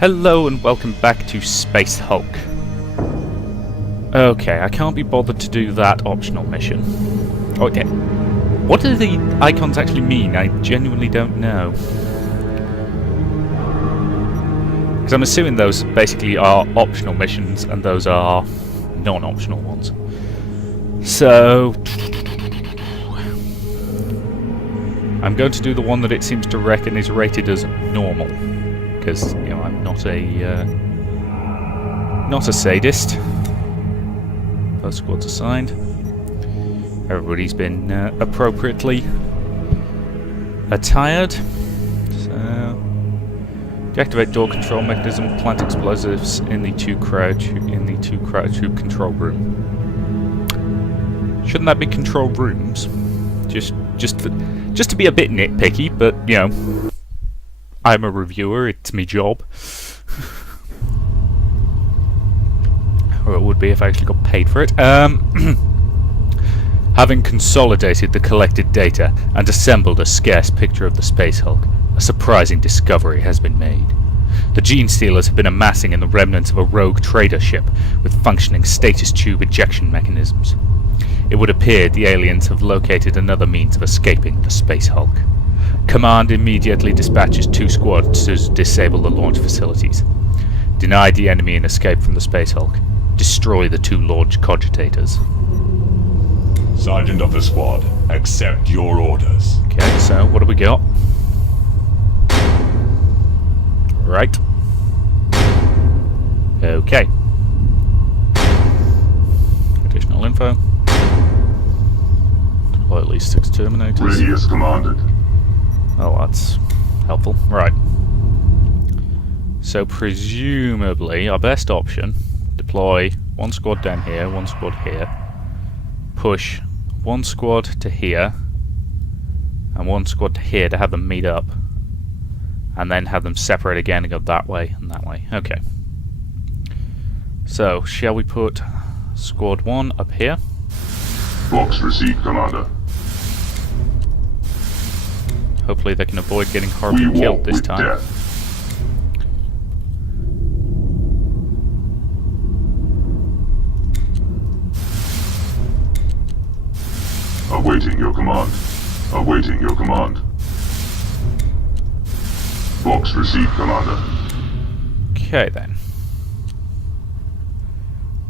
Hello and welcome back to Space Hulk. Okay, I can't be bothered to do that optional mission. Okay, what do the icons actually mean? I genuinely don't know. Because I'm assuming those basically are optional missions and those are non-optional ones. So I'm going to do the one that it seems to reckon is rated as normal. Because, you know, I'm not a sadist. Both squads assigned. Everybody's been appropriately attired. So, deactivate door control mechanism. Plant explosives in the two crowd troop control room. Shouldn't that be control rooms? Just to be a bit nitpicky, but you know. I'm a reviewer, it's my job. Or it would be if I actually got paid for it. Having consolidated the collected data and assembled a scarce picture of the Space Hulk, a surprising discovery has been made. The Gene Stealers have been amassing in the remnants of a rogue trader ship with functioning status tube ejection mechanisms. It would appear the aliens have located another means of escaping the Space Hulk. Command immediately dispatches 2 squads to disable the launch facilities. Deny the enemy an escape from the Space Hulk. Destroy the 2 launch cogitators. Sergeant of the squad, accept your orders. Okay, so what do we got? Right. Okay. Additional info. Deploy at least 6 Terminators. Ready as commanded. Oh, that's helpful. Right. So presumably our best option, deploy 1 squad down here, 1 squad here, push 1 squad to here, and 1 squad to here to have them meet up, and then have them separate again and go that way and that way. Okay. So, shall we put squad 1 up here? Box received, Commander. Hopefully they can avoid getting horribly killed this time. Death. Awaiting your command. Awaiting your command. Box received, Commander. Okay then.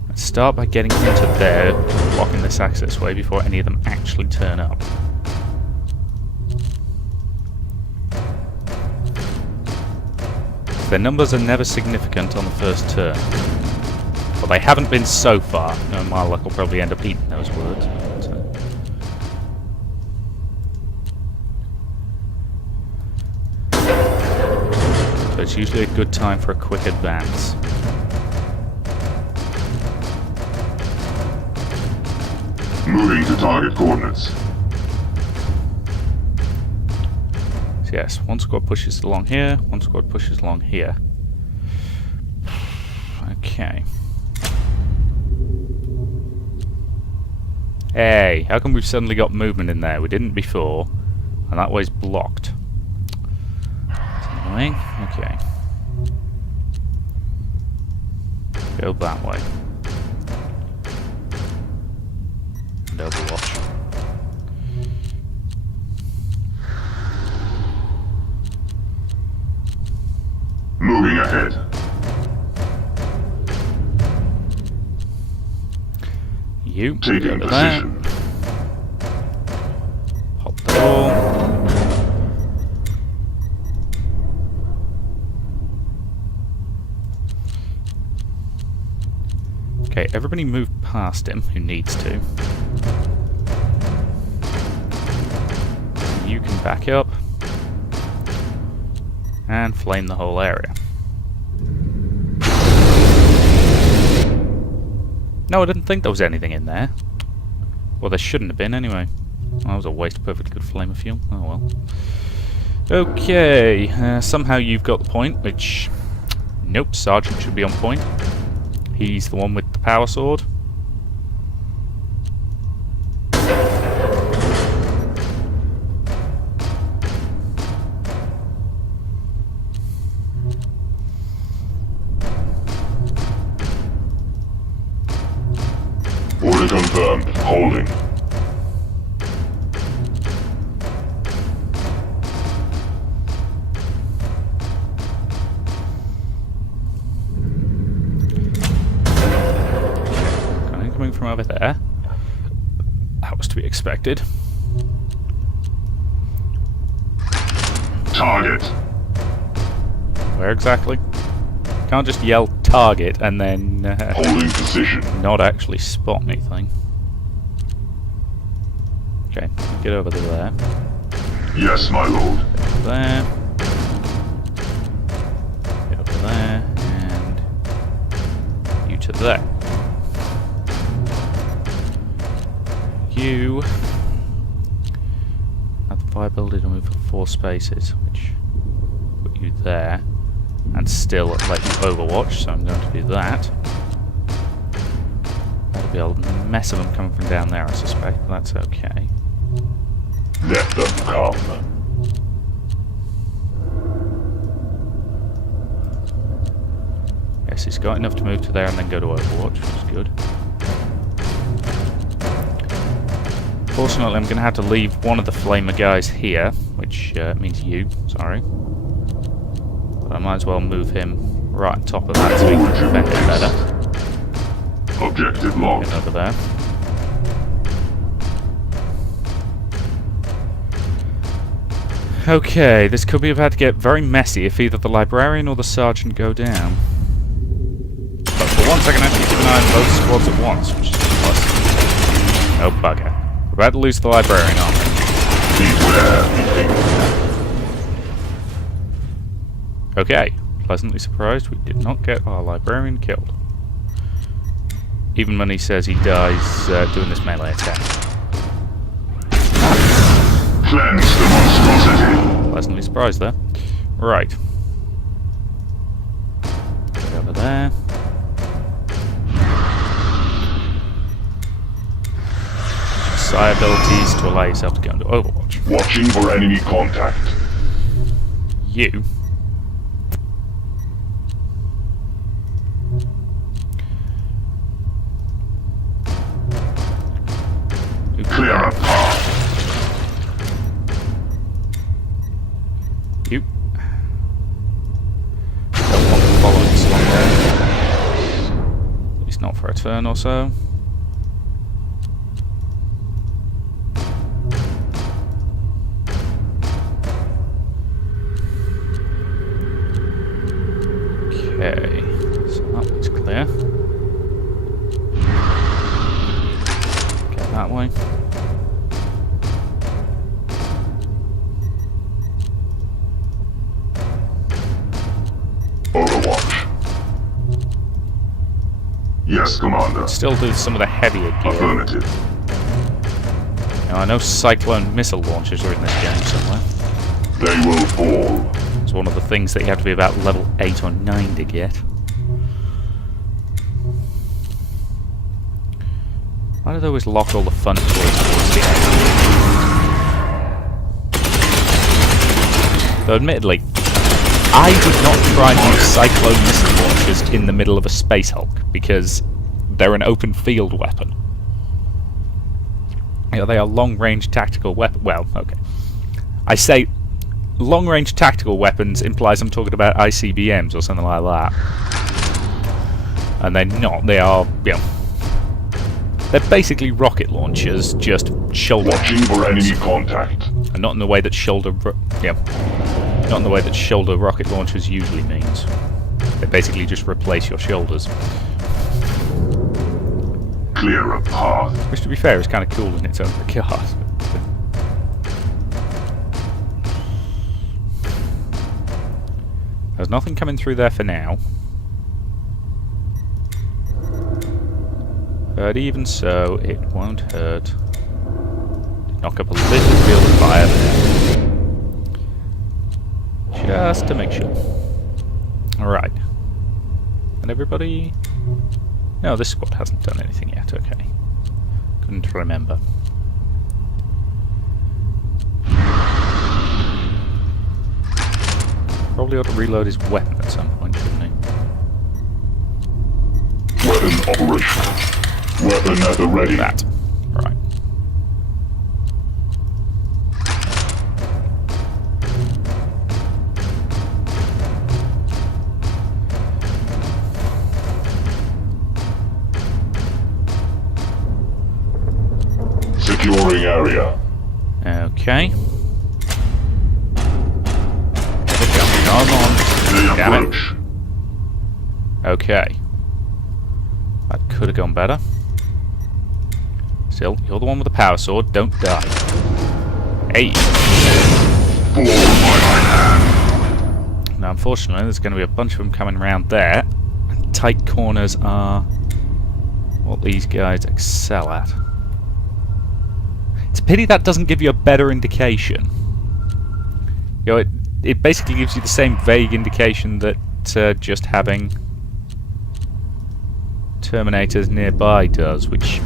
Let's start by getting into there, blocking this access way before any of them actually turn up. Their numbers are never significant on the first turn. Well, they haven't been so far. No, my luck will probably end up eating those words. So it's usually a good time for a quick advance. Moving to target coordinates. Yes, 1 squad pushes along here, 1 squad pushes along here. Okay. Hey, how come we've suddenly got movement in there? We didn't before, and that way's blocked. That's annoying. Okay. Go that way. And Overwatch. Moving ahead. You Taking go to that. position. Hop the ball. Okay, everybody move past him who needs to. You can back up and flame the whole area. No, I didn't think there was anything in there. Well, there shouldn't have been anyway. Well, that was a waste of perfectly good flame of fuel. Oh well. Okay, somehow you've got the point, which... Nope, Sergeant should be on point. He's the one with the power sword. Confirmed. Holding. Coming from over there. That was to be expected. Target. Where exactly? Can't just yell target and then Holding position. not actually spot anything. Okay, get over to there. Yes, my lord. There. Get over there, and you to there. You have the viability to move for 4 spaces, which put you there, and still let you overwatch, so I'm going to do that. There'll be a mess of them coming from down there, I suspect, but that's okay. Let them come. Yes, he's got enough to move to there and then go to overwatch, which is good. Fortunately, I'm going to have to leave one of the flamer guys here, which means you, sorry. But I might as well move him right on top of that so he can defend it better. Objective locked. Get over there. Okay, this could be about to get very messy if either the librarian or the sergeant go down. But for once I can actually keep an eye on both squads at once, which is a plus. Oh bugger. We're about to lose the librarian, aren't we? Okay, pleasantly surprised we did not get our librarian killed. Even when he says he dies doing this melee attack. Cleanse the monstrosity. Pleasantly surprised there. Right. Get over there. Psi abilities to allow yourself to go into Overwatch. Watching for enemy contact. You. Clear a path. You. Don't want to follow this one there. At least not for a turn or so. Okay, so that one's clear. Get that way. Overwatch. Yes, Commander. Still do some of the heavier gear. Affirmative. Now, I know cyclone missile launchers are in this game somewhere. They will fall. It's one of the things that you have to be about level 8 or 9 to get. Why do they always lock all the fun toys towards the end? Though admittedly, I would not try and use cyclone missile launchers in the middle of a Space Hulk, because they're an open field weapon. You know, they are long-range tactical weapons. Well, okay. I say long-range tactical weapons implies I'm talking about ICBMs or something like that. And they're not. They are, you know, they're basically rocket launchers, just shoulder. Watching for enemy contact. And not in the way that shoulder rocket launchers usually means. They basically just replace your shoulders. Clear a path. Which, to be fair, is kind of cool in its own regard. There's nothing coming through there for now. But even so, it won't hurt. Knock up a little field of fire there. Just to make sure. Alright. And everybody... No, this squad hasn't done anything yet, okay. Couldn't remember. Probably ought to reload his weapon at some point, shouldn't he? Weapon operational. Weapon at the ready. That. Securing area. Okay. Come on. They Damn it. approach. Okay. That could have gone better. Still, you're the one with the power sword. Don't die. Hey. Fall by my hand. Now, unfortunately, there's going to be a bunch of them coming around there. And tight corners are what these guys excel at. It's a pity that doesn't give you a better indication. You know, it basically gives you the same vague indication that just having Terminators nearby does, which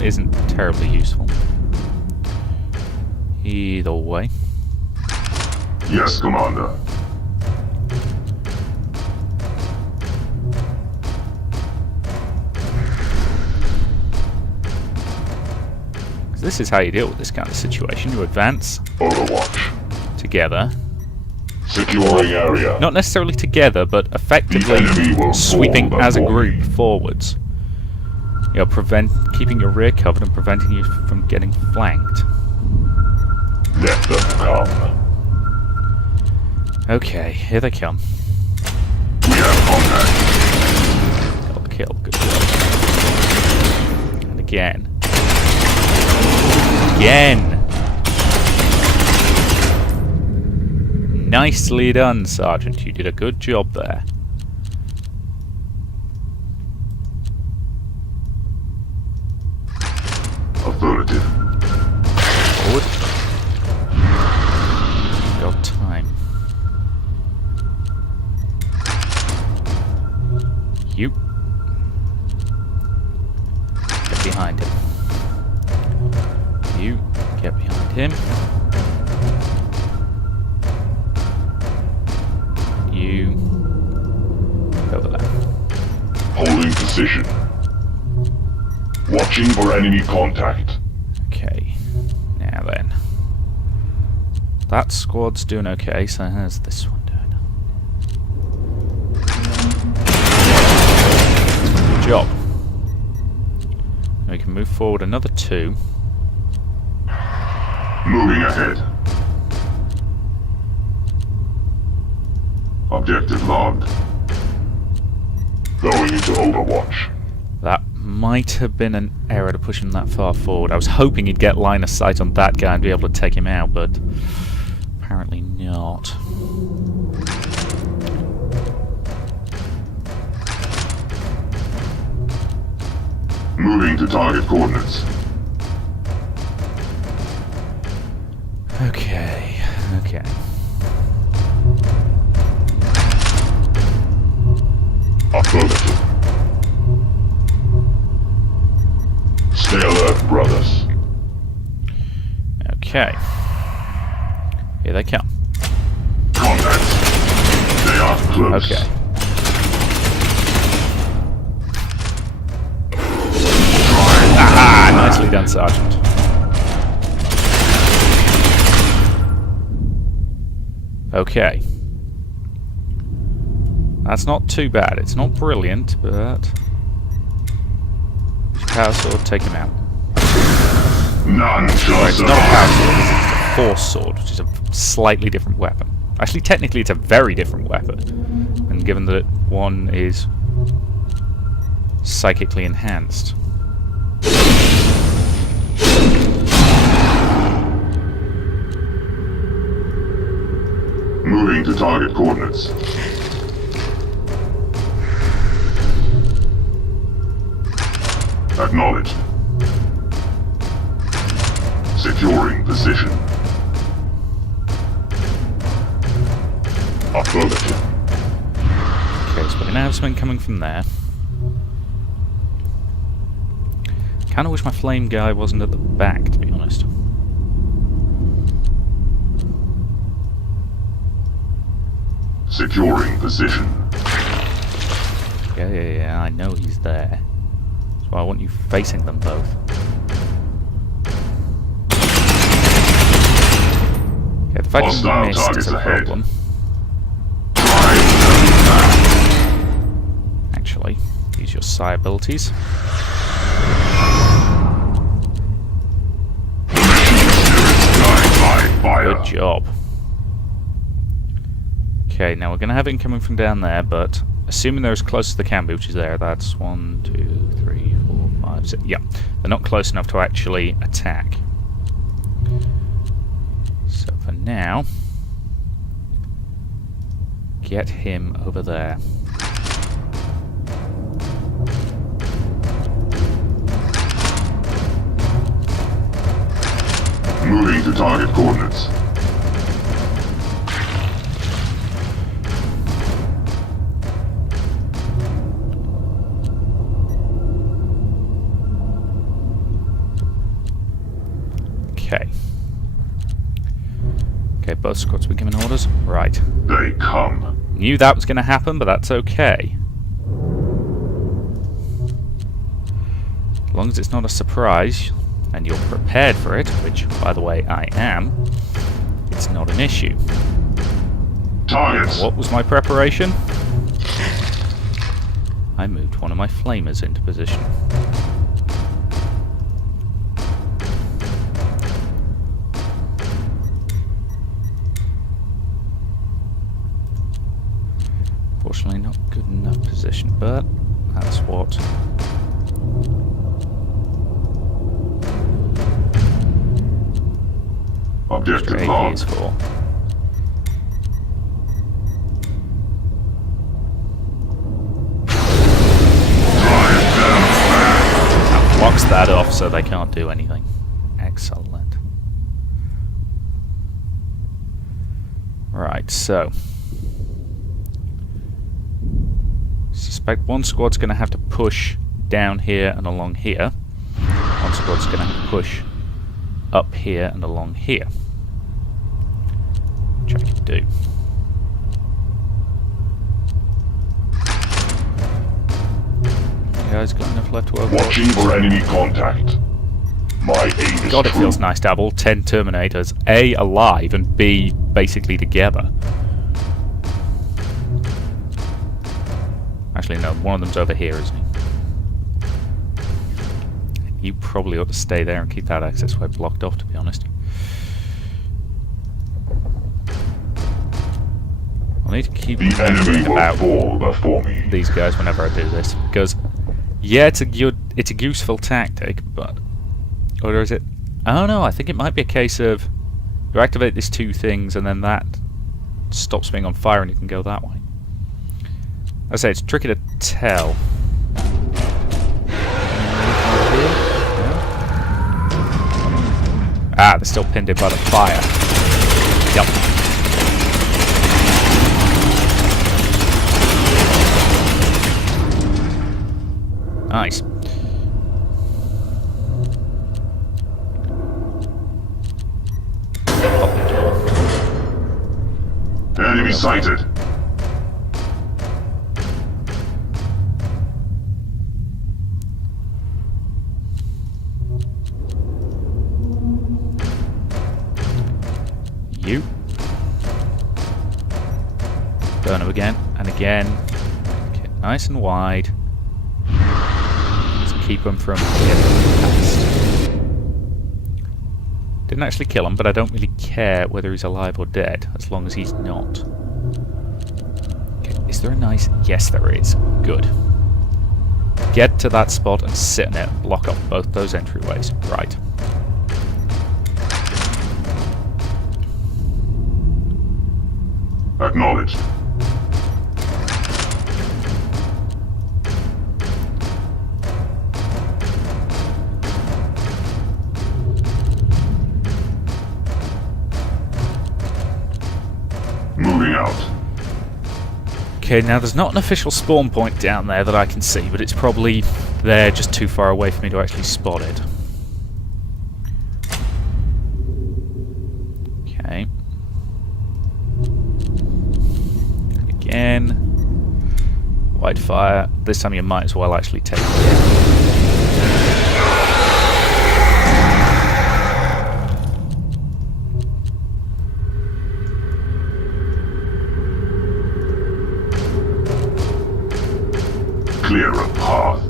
isn't terribly useful. Either way. Yes, Commander. This is how you deal with this kind of situation. You advance Overwatch. together. Securing area. Not necessarily together, but The effectively enemy will sweeping fall as a before group me. forwards. You know, keeping your rear covered and preventing you from getting flanked. Let them come. Okay, here they come. We have contact. Got the kill, good job. And again. Again! Nicely done, Sergeant. You did a good job there. Affirmative. Forward. Got time. You. Get behind him. You. Get behind him. You. Over there. Holding position. Watching for enemy contact. Okay. Now then. That squad's doing okay, so how's this one doing? Good job. We can move forward another 2. Moving ahead. Objective logged. Going into Overwatch. That might have been an error to push him that far forward. I was hoping he'd get line of sight on that guy and be able to take him out, but apparently not. Moving to target coordinates. Okay, okay. Affirmative. Stay alert, brothers. Okay. Here they come. Contact. They are close. Okay. Aha! Nicely done, Sergeant. Okay. That's not too bad. It's not brilliant, but... Power sword, take him out. None shall Right, it's not a power sword, survive. it's a force sword, which is a slightly different weapon. Actually, technically, it's a very different weapon. And given that one is psychically enhanced. Moving to target coordinates. Acknowledged. Securing position. Affirmative. Okay, so we're going to have something coming from there. Kind of wish my flame guy wasn't at the back, to be honest. Securing position. Yeah, I know he's there. That's why I want you facing them both. Okay, the fact that Hostile you missed is targets a ahead. problem. Actually, use your psi abilities. job. Okay, now we're going to have it coming from down there, but assuming they're as close as they can be, which is there, that's 1, 2, 3, 4, 5, 6. Yeah, they're not close enough to actually attack. So for now, get him over there. Moving to target coordinates. Okay. Okay, both squads been given orders. Right. They come. Knew that was going to happen, but that's okay. As long as it's not a surprise, and you're prepared for it, which, by the way, I am, it's not an issue. Targets. What was my preparation? I moved one of my flamers into position. Fortunately, not good enough position, but that's what Objective Straight marked. is for. That blocks that off so they can't do anything. Excellent. Right, so suspect one squad's going to have to push down here and along here. One squad's going to have to push up here and along here. Which I can do. You guys got enough left to overwatch? Watching for enemy contact. My aim is God, it true. feels nice to have all 10 Terminators, A, alive, and B, basically together. Actually, no, one of them's over here, isn't he? You probably ought to stay there and keep that access way blocked off, to be honest. I'll need to keep The enemy thinking will about fall before me. these guys whenever I do this, because, yeah, it's a useful tactic, but... Or is it... Oh no, I think it might be a case of you activate these two things and then that stops being on fire and you can go that way. I say it's tricky to tell. Ah, they're still pinned in by the fire. Yep. Nice. Enemy sighted. You. Burn him again and again. Okay, nice and wide. Let's keep him from getting past. Didn't actually kill him, but I don't really care whether he's alive or dead, as long as he's not. Okay, is there a nice... Yes, there is. Good. Get to that spot and sit in it and block up both those entryways. Right. Acknowledged. Moving out. Okay, now there's not an official spawn point down there that I can see, but it's probably there just too far away for me to actually spot it. Okay. Again. Wide fire. This time you might as well actually take it. Clear a path.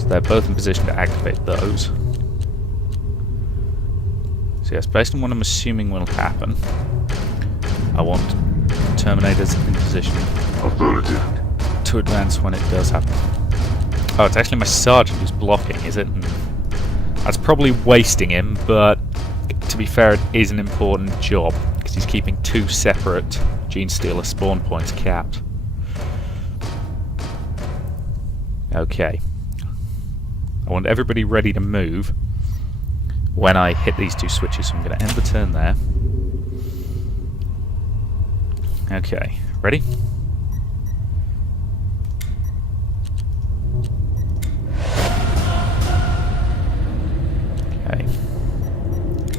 So they're both in position to activate those. So yes, based on what I'm assuming will happen, I want Terminators in position Affirmative. to advance when it does happen. Oh, it's actually my sergeant who's blocking, is it? That's probably wasting him, but to be fair, it is an important job, because he's keeping 2 separate Gene Stealer spawn points capped. Okay. I want everybody ready to move when I hit these 2 switches, so I'm going to end the turn there. Okay, ready? Okay.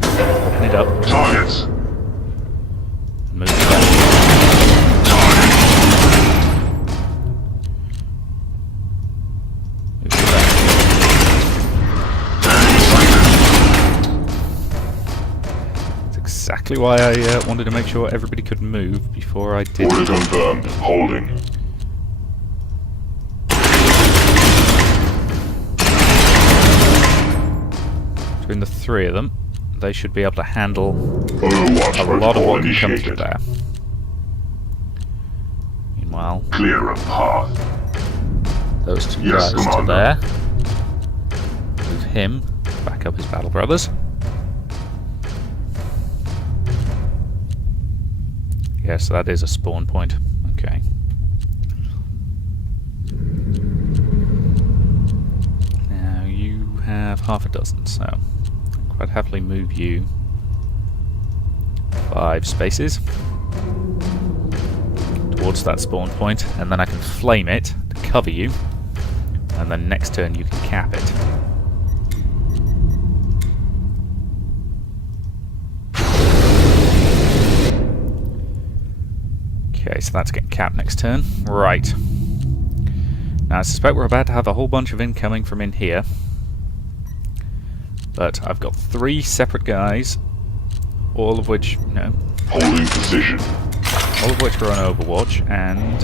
Open it up. Targets. Move it back. Move it back. That's exactly why I wanted to make sure everybody could move before I did. Order confirmed. Holding. Between the 3 of them, they should be able to handle Overwatch a lot of what can come initiated. through there. Meanwhile, Clear a path. those 2 Yes, guys to Commander. there. Move him back up his battle brothers. Yes, that is a spawn point. Okay. Now you have half a dozen, so I'll quite happily move you 5 spaces towards that spawn point, and then I can flame it to cover you, and then next turn you can cap it. Okay, so that's getting capped next turn. Right. Now I suspect we're about to have a whole bunch of incoming from in here. But I've got 3 separate guys, all of which, Holding position. all of which are on Overwatch, and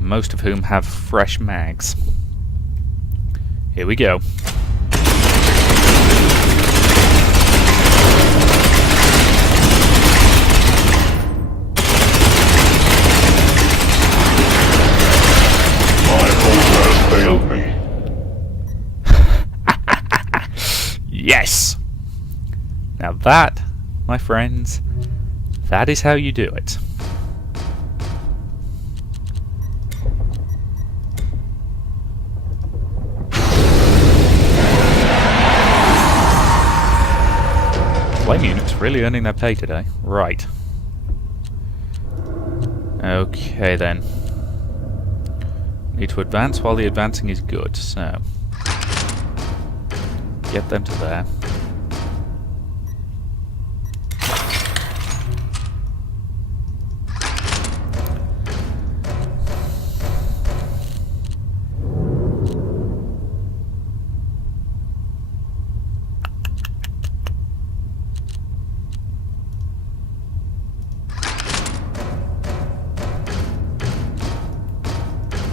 most of whom have fresh mags. Here we go. My order has failed me. Yes! Now that, my friends, that is how you do it. Flame units really earning their pay today. Right. Okay then. Need to advance while the advancing is good, so get them to there.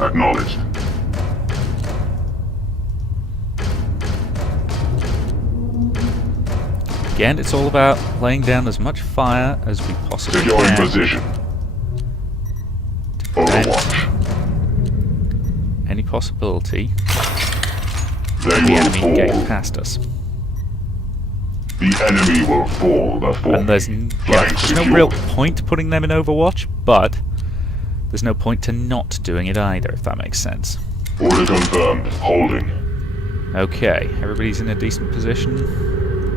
Acknowledged. Again, it's all about laying down as much fire as we possibly Securing can. position. Overwatch. Any possibility They of the will enemy getting fall. past us. The enemy will fall before And there's, me. there's no Flank real secured. point putting them in Overwatch, but there's no point to not doing it either, if that makes sense. Order confirmed. Holding. Okay, everybody's in a decent position.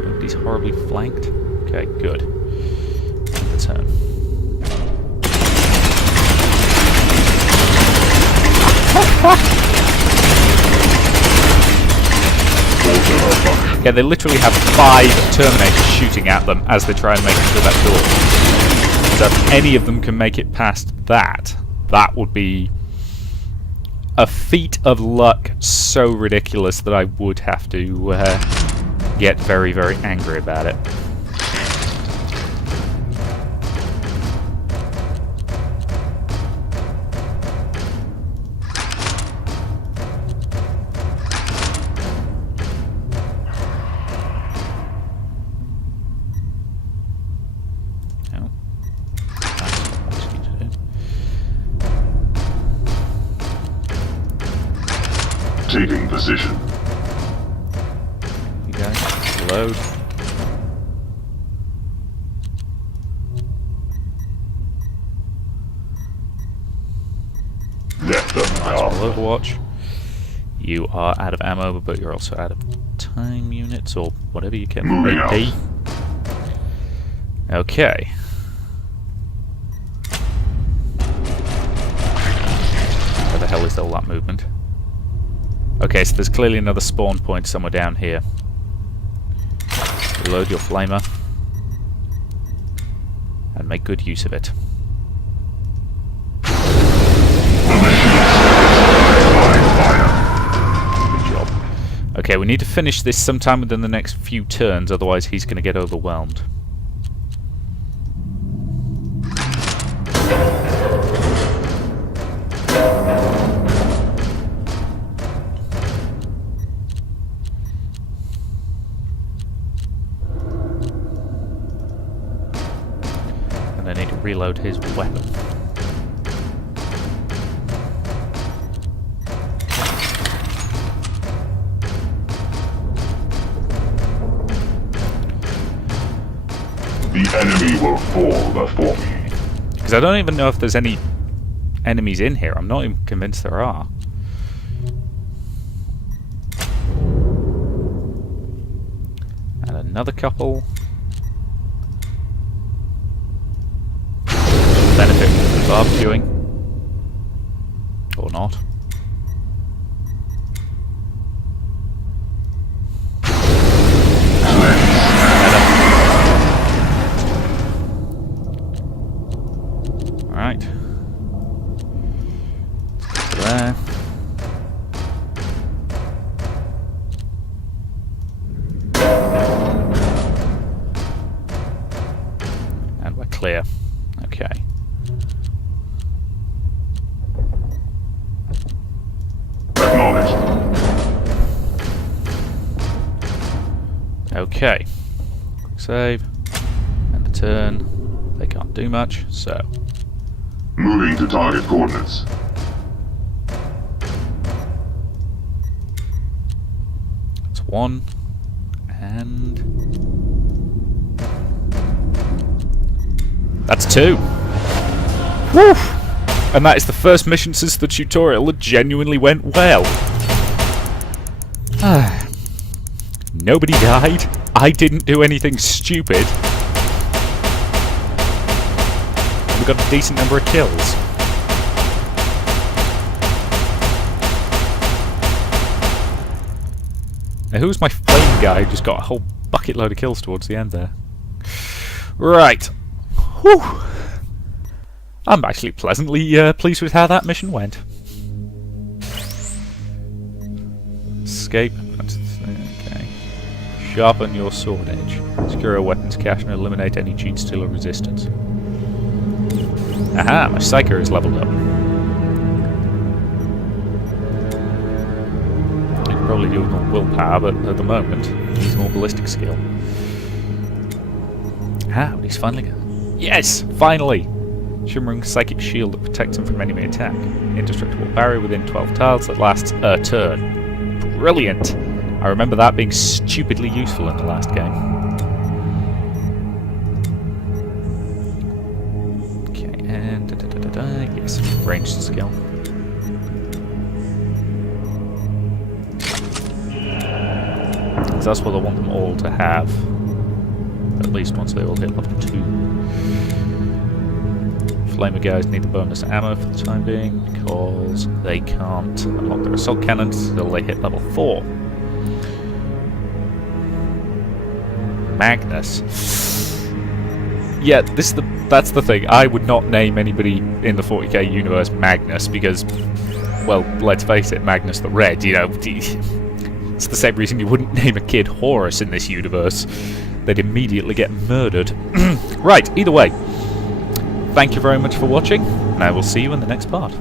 Nobody's horribly flanked. Okay, good. End the turn. Yeah, they literally have 5 Terminators shooting at them as they try and make it through that door. So if any of them can make it past that, that would be a feat of luck so ridiculous that I would have to get very, very angry about it. Taking position. You guys, load. Let them Well, come. Overwatch. You are out of ammo, but you're also out of time units, or whatever you can. Moving AP. Okay. Where the hell is all that movement? Okay, so there's clearly another spawn point somewhere down here. Reload your flamer. And make good use of it. Good job. Okay, we need to finish this sometime within the next few turns, otherwise he's going to get overwhelmed. And I need to reload his weapon. The enemy will fall before me. Because I don't even know if there's any enemies in here. I'm not even convinced there are. And another couple. Benefit from barbecuing. Or not. Alright. There. And we're clear. Okay. Acknowledged. Okay. Quick save. And the turn. They can't do much, so. Moving to target coordinates. That's one. And. That's two. Woo! And that is the first mission since the tutorial that genuinely went well. Nobody died. I didn't do anything stupid. We got a decent number of kills. Now who's my flame guy who just got a whole bucket load of kills towards the end there? Right. Whew. I'm actually pleasantly pleased with how that mission went. Escape. Okay. Sharpen your sword edge. Secure a weapons cache and eliminate any gene stealer resistance. Aha, my Psyker is leveled up. I could probably do with more willpower, but at the moment, he's more ballistic skill. Ah, but he's finally got... Yes! Finally! Shimmering psychic shield that protects him from enemy attack. Indestructible barrier within 12 tiles that lasts a turn. Brilliant! I remember that being stupidly useful in the last game. Okay, and yes, ranged skill. Because that's what I want them all to have. At least once they all hit level 2. Flamer guys need the bonus ammo for the time being because they can't unlock their assault cannons until they hit level 4. Magnus. Yeah, that's the thing. I would not name anybody in the 40k universe Magnus because, well, let's face it, Magnus the Red, you know, it's the same reason you wouldn't name a kid Horus in this universe. They'd immediately get murdered. Right, either way. Thank you very much for watching, and I will see you in the next part.